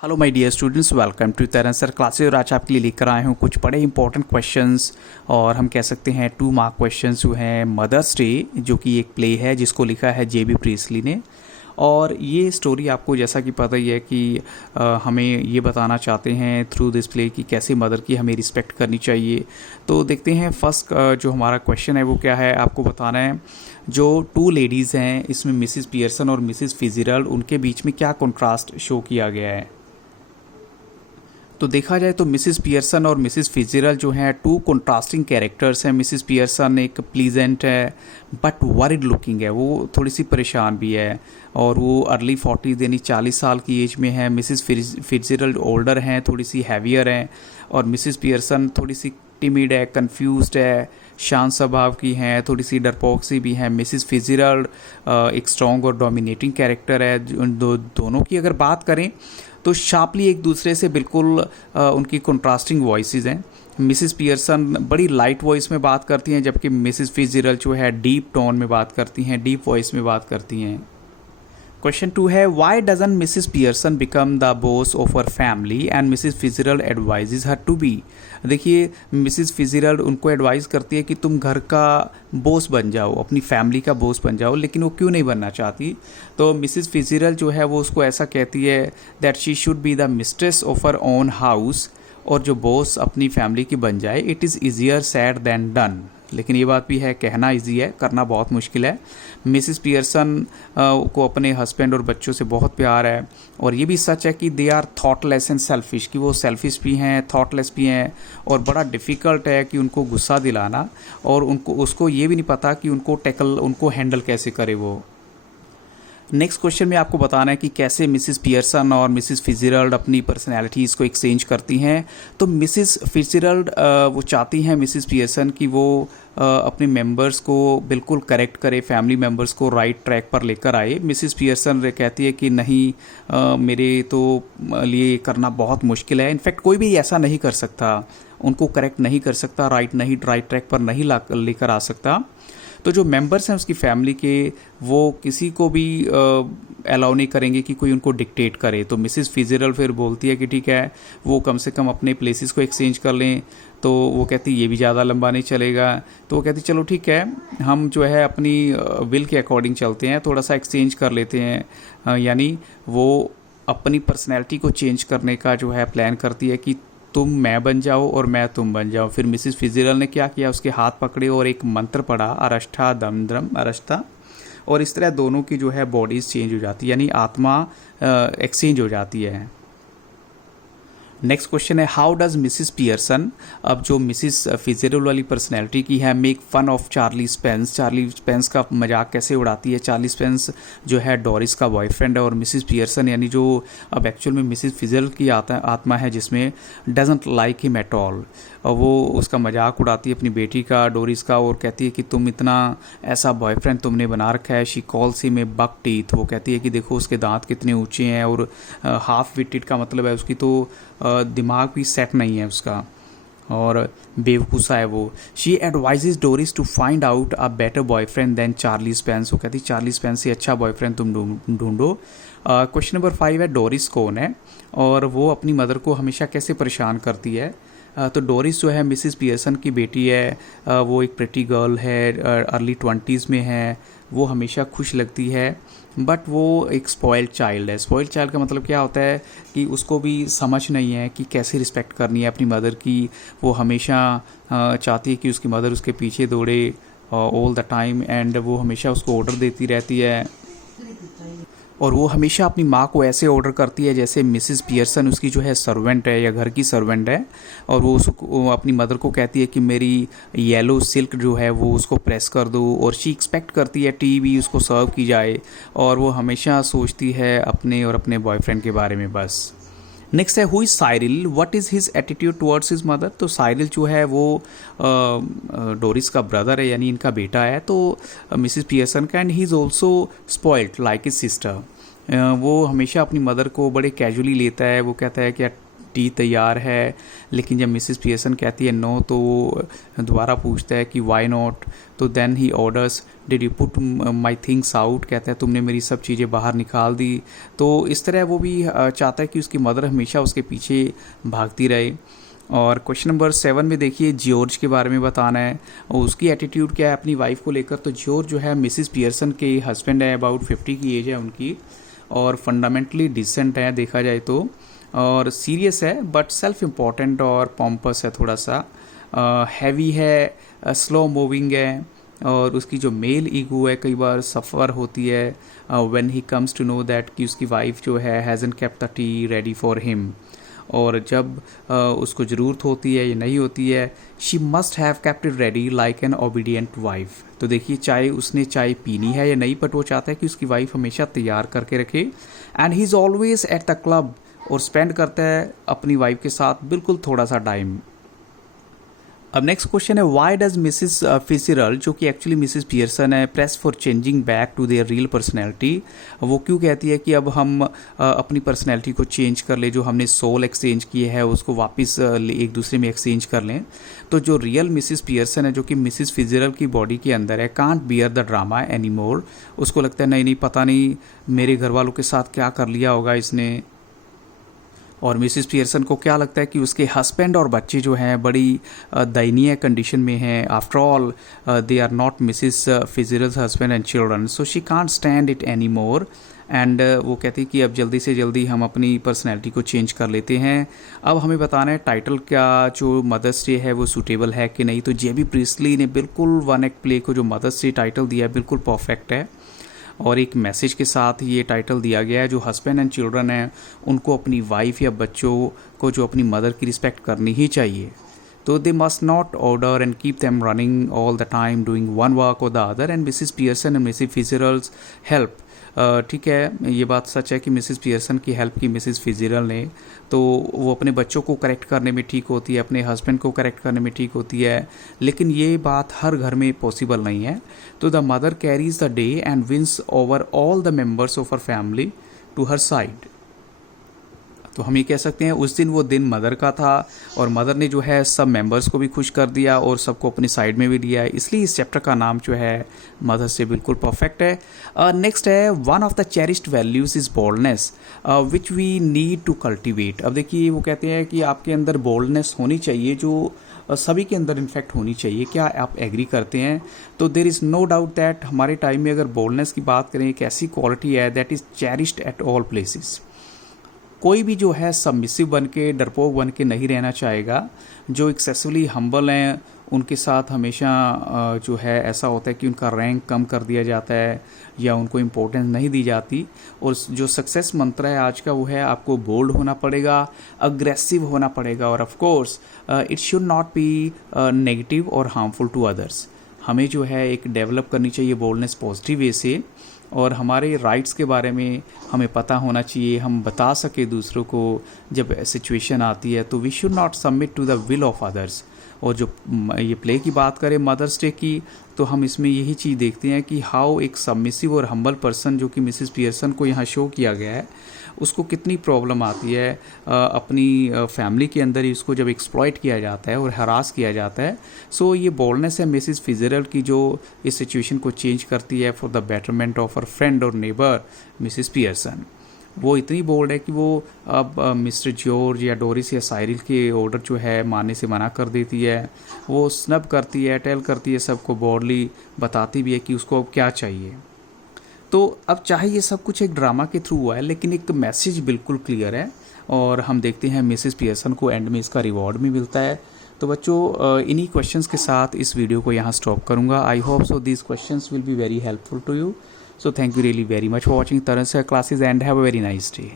Hello my dear students, welcome to Taran sir classes. और आज आपके लिए लेकर आए हूँ कुछ बड़े इंपॉर्टेंट क्वेश्चंस और हम कह सकते हैं 2 मार्क क्वेश्चंस जो हैं मदर्स डे, जो कि एक प्ले है जिसको लिखा है जेबी प्रीस्ली ने। और ये स्टोरी आपको जैसा कि पता ही है कि हमें ये बताना चाहते हैं थ्रू दिस प्ले कि कैसे मदर की हमें रिस्पेक्ट करनी चाहिए। तो देखते हैं फर्स्ट जो हमारा क्वेश्चन है वो क्या है। आपको बताना है जो 2 लेडीज़ हैं इसमें मिसिस पियर्सन और मिसिस फिजरल्ड, उनके बीच में क्या कंट्रास्ट शो किया गया है। तो देखा जाए तो मिसिस पियर्सन और मिसिस फिजरल्ड जो हैं 2 कंट्रास्टिंग कैरेक्टर्स हैं। मिसिस पियर्सन एक प्लीजेंट है बट वरिड लुकिंग है, वो थोड़ी सी परेशान भी है और वो अर्ली 40 यानी 40 साल की एज में है। मिसिस फिजरल्ड ओल्डर हैं, थोड़ी सी हैवियर हैं और मिसिस पियर्सन थोड़ी सी टिमिड है, कंफ्यूज्ड है, शांत स्वभाव की हैं, थोड़ी सी डरपोक सी भी हैं। मिसिस फिजरल्ड एक स्ट्रॉन्ग और डोमिनेटिंग कैरेक्टर है। दोनों की अगर बात करें तो शार्पली एक दूसरे से बिल्कुल उनकी कंट्रास्टिंग वॉइसेस हैं। मिसिस पियर्सन बड़ी लाइट वॉइस में बात करती हैं जबकि मिसिस फिजरल्ड जो है डीप टोन में बात करती हैं, डीप वॉइस में बात करती हैं। क्वेश्चन 2 है, why doesn't Mrs Pearson become the boss of her family and Mrs Fitzgerald advises her to be. देखिए, मिसिस फिजरल्ड उनको एडवाइस करती है कि तुम घर का बॉस बन जाओ, अपनी फैमिली का बॉस बन जाओ, लेकिन वो क्यों नहीं बनना चाहती। तो मिसिस फिजरल्ड जो है वो उसको ऐसा कहती है that she should be the mistress of her own house, और जो बॉस अपनी फैमिली की बन जाए it is easier sad then done. लेकिन ये बात भी है, कहना इजी है, करना बहुत मुश्किल है। मिसिस पियर्सन को अपने हस्बैंड और बच्चों से बहुत प्यार है और ये भी सच है कि they are thoughtless and selfish, कि वो सेल्फिश भी हैं, थॉटलेस भी हैं और बड़ा डिफ़िकल्ट है कि उनको गुस्सा दिलाना, और उसको ये भी नहीं पता कि उनको हैंडल कैसे करे वो। नेक्स्ट क्वेश्चन में आपको बताना है कि कैसे मिसिस पियर्सन और मिसिस फिजरल्ड अपनी पर्सनैलिटीज़ को एक्सचेंज करती हैं। तो मिसिस फिजरल्ड वो चाहती हैं मिसिस पियर्सन कि वो अपने मेंबर्स को बिल्कुल करेक्ट करे, फैमिली मेंबर्स को राइट ट्रैक पर लेकर आए। मिसिस पियर्सन कहती है कि नहीं, मेरे तो लिए करना बहुत मुश्किल है, इनफैक्ट कोई भी ऐसा नहीं कर सकता, उनको करेक्ट नहीं कर सकता, राइट ट्रैक पर नहीं लेकर आ सकता। तो जो मेंबर्स हैं उसकी फैमिली के, वो किसी को भी अलाउ नहीं करेंगे कि कोई उनको डिक्टेट करे। तो मिसिस फिजरल्ड फिर बोलती है कि ठीक है, वो कम से कम अपने प्लेसेस को एक्सचेंज कर लें। तो वो कहती ये भी ज़्यादा लंबा नहीं चलेगा। तो वो कहती चलो ठीक है, हम जो है अपनी विल के अकॉर्डिंग चलते हैं, थोड़ा सा एक्सचेंज कर लेते हैं। यानी वो अपनी पर्सनैलिटी को चेंज करने का जो है प्लान करती है कि तुम मैं बन जाओ और मैं तुम बन जाओ। फिर मिसिस फिजरल्ड ने क्या किया, उसके हाथ पकड़े और एक मंत्र पढ़ा, अरष्ठा दम द्रम अरष्ठा, और इस तरह दोनों की जो है बॉडीज चेंज हो जाती है, यानी आत्मा एक्सचेंज हो जाती है। नेक्स्ट क्वेश्चन है, हाउ डज मिसिस पियर्सन, अब जो मिसिस फिजरल्ड वाली पर्सनैलिटी की है, make fun of Charlie Spence, Charlie Spence का मजाक कैसे उड़ाती है। चार्ली स्पेंस जो है डोरिस का बॉयफ्रेंड है और मिसिस पियर्सन यानी जो अब एक्चुअल में मिसिस फिजरल्ड की आत्मा है जिसमें doesn't like him at all, और वो उसका मजाक उड़ाती है अपनी बेटी का, डोरिस का, और कहती है कि तुम इतना ऐसा बॉयफ्रेंड तुमने बना रखा है। She calls him a buck teeth, वो कहती है कि देखो उसके दांत कितने ऊंचे हैं, और हाफ विटेड का मतलब है उसकी तो दिमाग भी सेट नहीं है उसका और बेवकूफ़ा है वो। She advises Doris to find out a better boyfriend than Charlie Spence, वो कहती है चार्ली स्पेंस से अच्छा बॉयफ्रेंड तुम ढूंढो। क्वेश्चन नंबर 5 है, डोरिस कौन है और वो अपनी मदर को हमेशा कैसे परेशान करती है। तो डोरिस जो है मिसिस पियर्सन की बेटी है, वो एक प्रिटी गर्ल है, अर्ली 20s में है, वो हमेशा खुश लगती है, बट वो एक स्पॉइल्ड चाइल्ड है। स्पॉइल्ड चाइल्ड का मतलब क्या होता है कि उसको भी समझ नहीं है कि कैसे रिस्पेक्ट करनी है अपनी मदर की। वो हमेशा चाहती है कि उसकी मदर उसके पीछे दौड़े ऑल द टाइम, एंड वो हमेशा उसको ऑर्डर देती रहती है, और वो हमेशा अपनी माँ को ऐसे ऑर्डर करती है जैसे मिसिस पियर्सन उसकी जो है सर्वेंट है या घर की सर्वेंट है। और वो अपनी मदर को कहती है कि मेरी येलो सिल्क जो है वो उसको प्रेस कर दो, और शी एक्सपेक्ट करती है टी भी उसको सर्व की जाए, और वो हमेशा सोचती है अपने और अपने बॉयफ्रेंड के बारे में बस। नेक्स्ट है, who is Cyril, what is his attitude towards his mother. तो साइरिल जो है वो डोरिस का ब्रदर है, यानी इनका बेटा है, तो मिसिस पियर्सन का, and he is also spoiled like his sister. वो हमेशा अपनी मदर को बड़े कैजुअली लेता है। वो कहता है कि टी तैयार है, लेकिन जब मिसिस पियर्सन कहती है नो तो वो दोबारा पूछता है कि वाई नॉट, तो then he orders did you put my things out, कहता है तुमने मेरी सब चीज़ें बाहर निकाल दी। तो इस तरह वो भी चाहता है कि उसकी मदर हमेशा उसके पीछे भागती रहे। और क्वेश्चन नंबर 7 में देखिए जॉर्ज के बारे में बताना है और उसकी एटीट्यूड क्या है अपनी वाइफ को लेकर। तो जॉर्ज जो है मिसिस पियर्सन के हस्बैंड है, अबाउट 50 की एज है उनकी, और फंडामेंटली डिसेंट है देखा जाए तो, और सीरियस है बट सेल्फ इम्पॉर्टेंट और पॉम्पस है, थोड़ा सा हैवी है, स्लो मूविंग है, और उसकी जो मेल ईगो है कई बार सफ़र होती है when he comes to know that कि उसकी वाइफ जो है hasn't kept the tea ready for him, और जब उसको ज़रूरत होती है या नहीं होती है, she must have kept it ready like an obedient wife. तो देखिए चाय उसने चाय पीनी है या नहीं, बट वो चाहता है कि उसकी वाइफ हमेशा तैयार करके रखे। And he is always at the club, और स्पेंड करता है अपनी वाइफ के साथ बिल्कुल थोड़ा सा टाइम। अब नेक्स्ट क्वेश्चन है व्हाई डज मिसिस फिशरल, जो कि एक्चुअली मिसिस पियर्सन है, press for changing back to their real personality. वो क्यों कहती है कि अब हम अपनी पर्सनैलिटी को चेंज कर ले, जो हमने सोल एक्सचेंज किए है उसको वापस एक दूसरे में एक्सचेंज कर लें। तो जो रियल मिसिस पियर्सन है जो कि मिसिस फिशरल की बॉडी के अंदर है, can't bear the drama any more. उसको लगता है नहीं पता नहीं मेरे घर वालों के साथ क्या कर लिया होगा इसने। और मिसिस पियर्सन को क्या लगता है कि उसके हस्बैंड और बच्चे जो हैं बड़ी दयनीय कंडीशन में हैं। After all they are not Mrs Fitzgerald's husband and children, so she can't stand it any more. And वो कहती है कि अब जल्दी से जल्दी हम अपनी पर्सनैलिटी को चेंज कर लेते हैं। अब हमें बताना है टाइटल क्या जो मदर्स डे है वो सूटेबल है कि नहीं। तो जेबी प्रीस्टली ने बिल्कुल वन एक्ट प्ले को जो मदर्स डे टाइटल दिया है बिल्कुल परफेक्ट है, और एक मैसेज के साथ ये टाइटल दिया गया है। जो हस्बैंड एंड चिल्ड्रन हैं उनको अपनी वाइफ या बच्चों को जो अपनी मदर की रिस्पेक्ट करनी ही चाहिए। तो they must not order and keep them running all the time doing one work or the other. And Mrs Pearson and Mrs Fitzgerald's help, ठीक है ये बात सच है कि मिसिस पियर्सन की हेल्प की मिसिस फिशरल ने, तो वो अपने बच्चों को करेक्ट करने में ठीक होती है, अपने हस्बैंड को करेक्ट करने में ठीक होती है, लेकिन ये बात हर घर में पॉसिबल नहीं है। तो the mother carries the day and wins over all the members of her family to her side. तो हम ये कह सकते हैं उस दिन वो दिन मदर का था, और मदर ने जो है सब मेंबर्स को भी खुश कर दिया और सबको अपनी साइड में भी लिया है, इसलिए इस चैप्टर का नाम जो है मदर से बिल्कुल परफेक्ट है। नेक्स्ट है one of the cherished values is boldness which we need to cultivate. अब देखिए वो कहते हैं कि आपके अंदर बोल्डनेस होनी चाहिए जो सभी के अंदर इनफैक्ट होनी चाहिए। क्या आप एग्री करते हैं? तो there is no doubt that हमारे टाइम में अगर बोल्डनेस की बात करें एक ऐसी क्वालिटी है that is cherished at all places. कोई भी जो है सबमिसिव बन के डरपोक बन के नहीं रहना चाहेगा। जो एक्सेसिवली हम्बल हैं उनके साथ हमेशा जो है ऐसा होता है कि उनका रैंक कम कर दिया जाता है या उनको इम्पोर्टेंस नहीं दी जाती। और जो सक्सेस मंत्र है आज का वो है आपको बोल्ड होना पड़ेगा, अग्रेसिव होना पड़ेगा, और of course it should not be negative और हार्मफुल टू अदर्स। हमें जो है एक डेवलप करनी चाहिए बोल्डनेस पॉजिटिव वे से, और हमारे राइट्स के बारे में हमें पता होना चाहिए, हम बता सके दूसरों को जब सिचुएशन आती है। तो we should not submit to the will of others. और जो ये प्ले की बात करें मदर्स डे की, तो हम इसमें यही चीज़ देखते हैं कि हाउ एक सबमिसिव और हम्बल पर्सन जो कि मिसिस पियर्सन को यहाँ शो किया गया है उसको कितनी प्रॉब्लम आती है अपनी फैमिली के अंदर ही उसको जब एक्सप्लॉइट किया जाता है और हरास किया जाता है। सो ये बोल्डनेस है मिसिस फिशरल की जो इस सिचुएशन को चेंज करती है for the betterment of her friend और नेबर मिसिस पियर्सन। वो इतनी बोल्ड है कि वो अब मिस्टर जॉर्ज या डोरिस या साइरिल के ऑर्डर जो है मानने से मना कर देती है। वो स्नब करती है, टेल करती है, सबको बोल्डली बताती भी है कि उसको अब क्या चाहिए। तो अब चाहे ये सब कुछ एक ड्रामा के थ्रू हुआ है लेकिन एक मैसेज बिल्कुल क्लियर है, और हम देखते हैं मिसिस पियर्सन को एंड में इसका रिवॉर्ड भी मिलता है। तो बच्चों इन्हीं क्वेश्चंस के साथ इस वीडियो को यहाँ स्टॉप करूँगा। I hope so these questions will be very helpful to you. So thank you really very much for watching Taran Sir classes and have a very nice day.